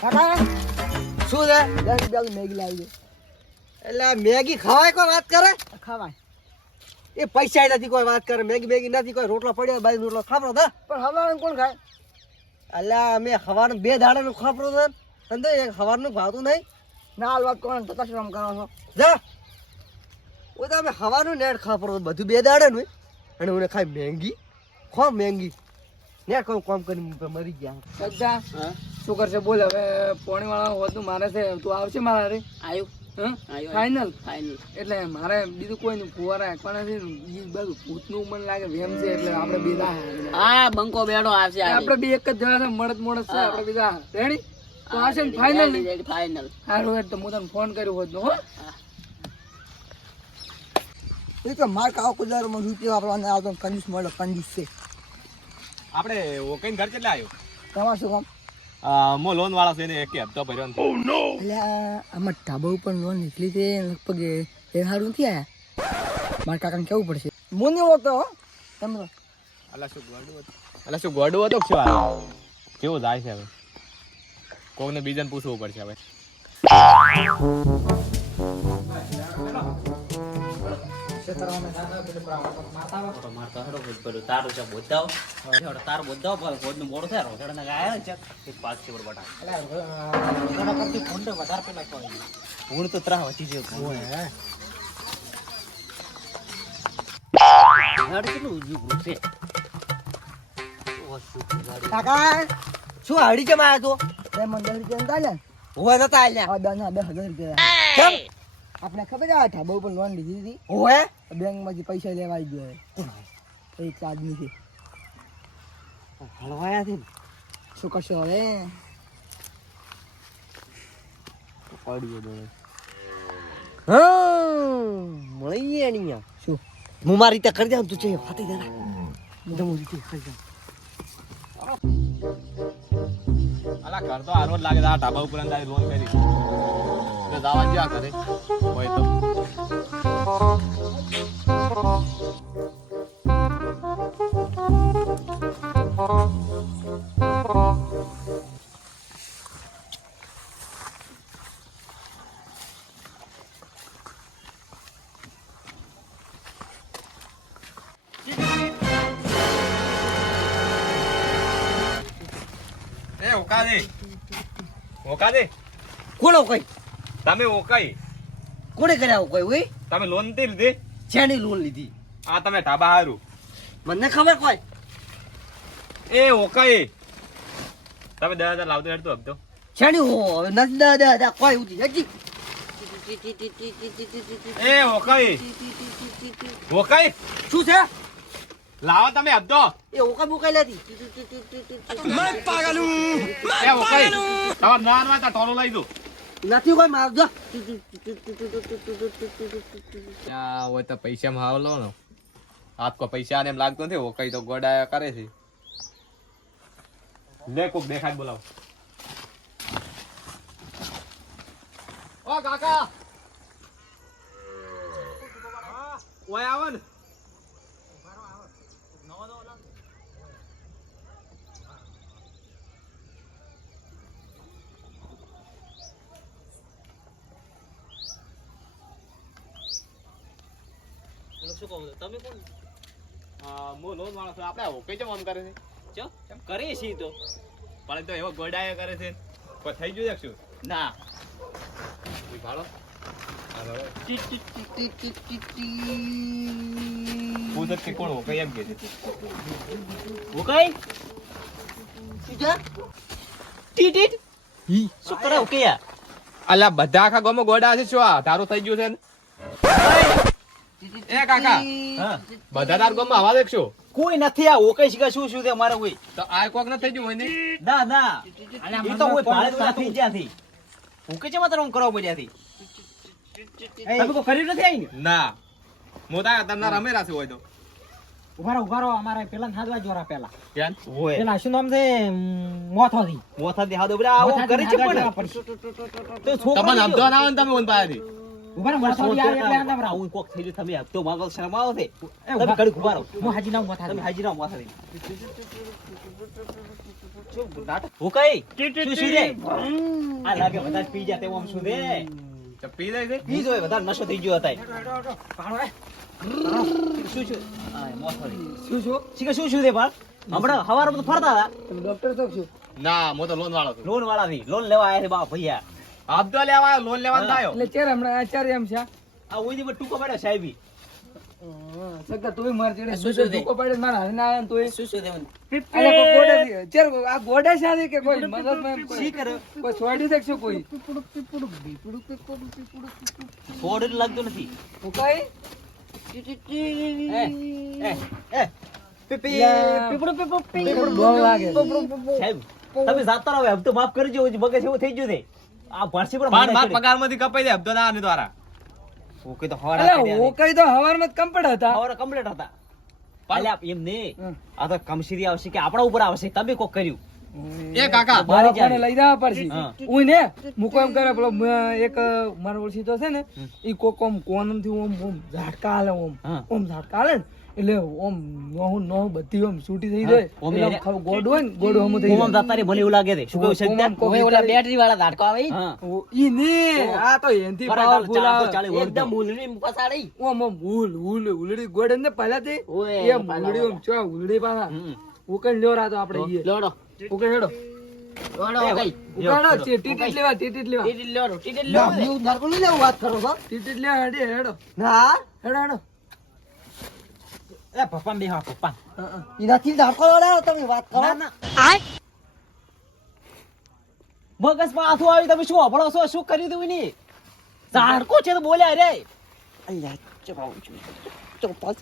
કાકા શું છે? 10 રૂપિયા મેગી લાવી દે. એટલે મેગી ખવાય કોઈ વાત કરે? ખાવાય એ પૈસા નથી કોઈ વાત કરે. મેગી નથી કોઈ રોટલો પડ્યો બાજુ રોટલો ખાપરો હતા. પણ હવારે કોણ ખાય? અલ્યા અમે સવારનું 2 દાડાનું ખાપરો છે અને એક સવારનું ભાવતું નહીં. ના હાલ વાત કોણ તો કશું કામ કરો છો? જા ઓ તો અમે સવારનું નેટ ખાપરો બધું 2 દાડાનું અને મને ખાઈ મેંગી ખો મેંગી નેટ કામ કરી મરી ગયા. સજ્જા શું કરશે બોલ. હવે પોણી વાળા હોતું મારે છે. તું આવશે મારા રે? આવ્યો ફાઈનલ ફાઇનલ. એટલે મારે બીજું કોઈ નહીં ફુવારા પણ છે ને બધું ભૂતનું મને લાગે વેમ છે એટલે આપણે બીજા હા બંકો બેડો આવશે આપણે બે એક જ જણા છે મળત મોડત છે આપણે બીજા રેડી તો આવશે ને ફાઈનલ ફાઇનલ. સારું એટલે હું તને ફોન કર્યો હોત હો. એ તો માર કાવ કુદારમાં રૂપિયા આપણને આવતો કંજૂસ મળે કંજૂસ છે. આપણે ઓકેન ઘર કેટલા આવ્યો? તમારે શું કામ? મો લોન વાળા છે ને એક હપ્તો ભર્યો નથી. એટલે આમાં ઢાબા ઉપર લોન નીકળી છે લગભગ એ સારું નથી આયા. મારા કાકાને કેવું પડશે. હું નહીં હોતો હો તમે તો. અલા શું ગોડું હતું શું આ? કેવું જાય છે હવે? કોકને બીજાને પૂછવું પડશે હવે. કાકા શું હાડી કેમ આવ્યા તો? 10 રૂપિયા ચાલે હોવા નતા આલ્યા. 10,000 રૂપિયા કેમ? આપણે ખબર આ ઢાબા ઉપર લોન લીધી હતી હોવે બેંકમાંથી પૈસા લેવા આવી ગયો એક આદમી છે. હળવાયા છે ને શું કરશો હવે? મળીએ અહીંયા. શું હું મારી રીતે કરી દઉં તું છે ફાટી જરા હું રીતે કરી દઉં. અલા ઘર તો આરો જ લાગે છે. આ ઢાબા ઉપર અંદર લોન કરી એટલે જવા જ કરે હોય તો. એ ઓકાદે કોનો કોઈ તમે ઓકાઈ કોને કર્યા કોઈ હોય? તમે લોન નથી લીધી? શેની લોન લીધી? આ તમે ઢાબા હારું મને ખબર કોઈ. એ ઓકાઈ તમે 10,000 લાવતો હેડતો હપ્તો. શેની હો નથી દા કોઈ ઉતી હજી. એ ઓકાઈ ઓકાઈ શું છે? લાવો તમે હપ્તો. એ ઓકા મુકાઈ લેતી. એ ઓકાઈ તમાર ના હોય તો ટોલો લઈ દો. નથી કોઈ મારજો. હોય તો પૈસા માં હાવ લો ને. આપકો પૈસા ને એમ લાગતો નથી. ઓકાઈ તો ગોડાયા કરે છે. લે કોક દેખાય બોલાવો. ઓ કાકા ઓય આવો ને. શું કહું તમે કોણ? મો લોન વાળો છું. આપણે ઓકે કેમ આમ કરે છે? ચો કરીએ છીએ તો પણ તો એવો ગોડાયા કરે છે. કોઈ થઈ ગયું છે શું? ના કોઈ ભાડો પૂછત કે કોણ ઓકે એમ કે છે. હું કઈ શું છે? ટીટ ટીટ શું કરે ઓકે યાર? અલા બધા આખા ગામમાં ગોડા છે શું? આ તારું થઈ ગયું છે ને? એ કાકા બધા તાર ગામમાં આવા દેખશો. કોઈ નથી આ ઓકે શીખા શું શું છે અમારે કોઈ તો આ કોક ન થઈ ગયું હોય ને? ના ના એ તો કોઈ ભાડે તો નથી જ્યાંથી ઓકે છે માત્ર હું કરવા પડ્યાથી તમે કોઈ ખરીદ નથી આવી ને? ના મોટા તમને રમેરા છે હોય તો ઉભા રહો અમારે પેલા હાથ વાજોરા પેલા કેમ ઓય પેલા શું નામ છે મોથોથી મોથા દે હાદો બડા આવો કરી છે પણ તો તમને છોકરો સમજો ના આવે ને તમે ઓન પાયાથી ઉભા રહો, મોથાડી આવે એટલે આમ રાવ. આવું કોક થઈ ગયું, તમે હપ્તો માંગો છો, શરમ આવે છે? તમે ઘડીક ઉભા રહો. હું હાજી ના મોથા તમે હાજી રહો, મોથાડી. શું નાટક? હું કઈ? શું શું રે? આ લાગે વધારે પી જાય તેવું આમ શું રે? તો પી જાય છે પી જોય, વધારે નશો થઈ ગયો હતા. શું શું? આ મોથાડી. શું શું શીખે શું શું રે બાળ? હમણાં હવારમાં તો ફરતા હતા. તમે ડોક્ટર તો શું ના હું તો લોન વાળો છું લોન વાળાની લોન લેવા આયા છે બાપ ભૈયા. હપ્તો લેવા આવ્યો, લોન લેવા નતો આવ્યો. એટલે ચાર હમણાં આ ચાર એમ છે આ ઓઈની પર ટૂંકો પડ્યો સાહેબી. સગા તોય માર ચડે શું શું ધોકો પડે મારા હારે ના આયા ને તોય શું શું દેવાનું? અરે કોઈ ગોડે ચાર આ ગોડે છે કે કોઈ મદદમાં શી કરે? કોઈ છોડી દેખશો કોઈ થોડું લાગતું નથી. હું કઈ ડોંગ લાગે સાહેબ તમે જાતા રહો, હપ્તો માફ કરજો. હજી મગજ એવું થઈ ગયું છે. આ ભરસી પર પણ માર પગારમાંથી કપાઈ દે હપ્તો ના આને દ્વારા. ઓકે તો હવારા અરે કર્યા હું કઈ તો હવારમાં કમ્પ્લીટ હતા હવારા કમ્પ્લીટ હતા. અલ્યા એમ નહીં, આ તો કમશીરી આવશે કે આપણા ઉપર આવશે. તમે કોક કર્યું. એ કાકા મારા ફોને લઈ જવા પડશે હા. ઉઈ ને મૂકો એમ કરે પેલો એક મારો ઓળખીતો છે ને ઈ કોક ઓમ કોનમથી ઓમ ઓમ ઝાટકા હાલે ઓમ હા. ઓમ ઝાટકા હાલે ને એટલે ઓમ નોહું બધી ઓમ છૂટી થઈ જાય ઓમ એટલે આમ ખાલી ગોડ હોય ને ગોડ હમ થઈ ઓમ જાય દાતારી મને એવું લાગે છે. શું કહ્યું છે? ઓમ કોક ઓલા બેટરી વાળા ઝાટકા આવે હા. ઈ ને આ તો એનથી પાવરફુલ આવે એકદમ ઓમ ઓમ ઉલડી ગોડ ને પહેલાથી ઓય, એ ઉલડી ઓમ ચો ઉલડી પાછા ઉકળ લ્યો રાતો આપણે ઈ લોડો ઉકળ હેડો ઉકાળો છે ટીટીટ લેવા ટીટીટ લેવા વાત કરો છો ટીટીટ લેવા હેડે હેડો ના હેડો હેડો એ પપ્પા બે હા પપ્પા. એનાથી ધાકો લડાવો તમે વાત કરો ના ના મગજ માં આથું આવી. તમે શું અભળો છો? શું કર્યું તું એની? ઝાડકો છે તો બોલ્યા રે. અલ્યા ચપાવ છું ચોપાસ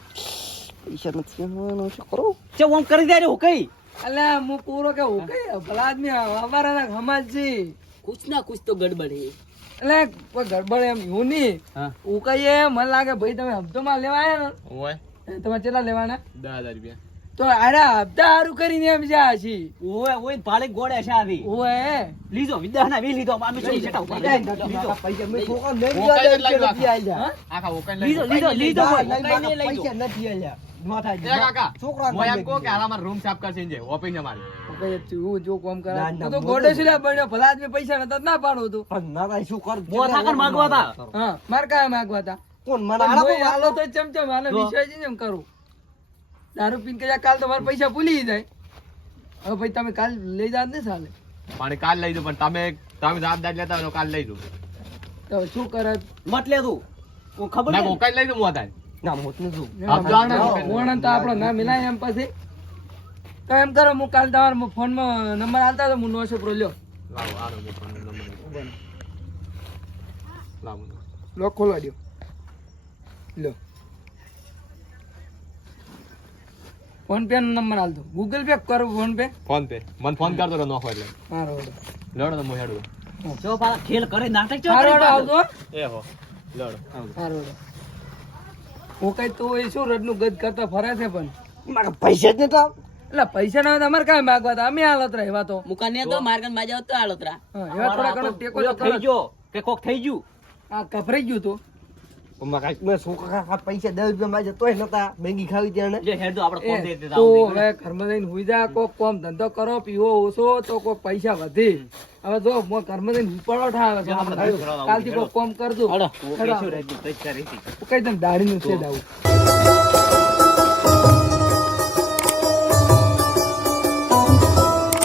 પૈસા નથી આવવાનો શું કરો છે ઓમ કરી દે રે. હું કઈ અલ્યા હું પૂરો કે હું કઈ ભલા આદમી અમારા સમાજ છે કુછ ના કુછ તો ગડબડ હે. એટલે કોઈ ગડબડ એમ એવું નહીં હા. હું કહીએ મને લાગે ભાઈ તમે હપ્તોમાં લેવા આવ્યા ઓય ને તમારે કેટલા લેવાના 10,000 રૂપિયા. તો આરા હપ્તા સારું કરીને એમ જા છી ઓય ઓય ભાડે ગોળે છે આવી. ઓએ લીધો વિદ્યા વી લીધો. અમે શું છટા ઉભા રહ્યા. પૈસા મેં છોકરા નહીં ઓકાઈ દીધા કેટલા નથી આલ્યા હા? આખા ઓકાઈ લીધો લઈ લીધો લીધો ના, બોય. નહીં, કઈ નહીં લઈ પૈસા લો. નથી આલ્યા ન થાય એ કાકા છોકરા હું એમ કહું કે હાલ અમારે રૂમ સાફ કરશે ને ઓપી છે મારી. કઈ તું જો કોમ કરા ના, ના, તું તો મોટો ગોડો છે બન્યો ભલા આદમી પૈસા નતા ના પાડો તું પણ ના ભાઈ શું કર મોં થાકર માગવા તા. હા માર કાય માંગવા તા કોણ મને પણ આળા હું પર આલો તો ચમચમ આલો વિશ્વાસ જ એમ કરું દારૂ પીને કયા કાલ તો મારા પૈસા ભૂલી જાય હવે ભાઈ તમે કાલ લઈ જાત ને સાલે પાણી કાલ લઈ દઉં પણ તમે જવાબદાર લેતા હોય તો કાલ લઈ દઉં. તો શું કરે મત લે તું. હું ખબર ના છે? ઓકાઈ લઈ દઉં મોતા. ના મોટનું શું હપ્તો આને ઓણ તો આપણો ના મિલાય એમ પછી તો એમ કરો હું કાલ તમારા ફોનમાં નંબર આલતા તો હું નો છોકરો લ્યો લાવો આનો મોકલનો નંબર. લાવો. લોક ખોલવા દો લો ફોન પે નો નંબર આલતો ગૂગલ પે કરું ફોન પે ફોન પે મને ફોન કરતો તો નોખો એટલે મારો લડો તો હું હેડું. જો પાછા ખેલ કરે નાટક ચો મારો કરે પાછો. આવતો એ હો લડો. મારો હું કઈ તો એ શું રડનું ગદ કરતા ફરે છે પણ મારા પૈસા જ નતા એટલે પૈસા ના હોય તો અમારે કાંઈ માગવા હતા અમે હાલત રહે એવા તો મુકાને તો માર્ગન બાજા તો આલોતરા હા, એવા થોડા ઘણો ટેકો ઓલો તો થઈ કરો જ. ગયો કે કોક થઈ ગયું. આ કપરાઈ ગયું તું મેં છોકરા પૈસા 10 રૂપિયા માં જતોય નતા મેગી ખાવી ત્યાં લે હેડ દો આપણે ફોન દે એ દેતા તો આવું હવે ઘરમાં જઈને હુઈ જા કોક કોમ ધંધો કરો પીવો ઓછો તો કોક પૈસા વધે હવે જો મો ઘરમાં જઈને પરોઠા આવે છે આપણે આપણે ધંધો કાલથી કોક કોમ કરજો હાલો હેડો. શું રહી ગયું તઈ કરી હતી. કઈ તમે દાઢીનું છે દાવું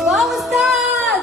Vamos, Dad!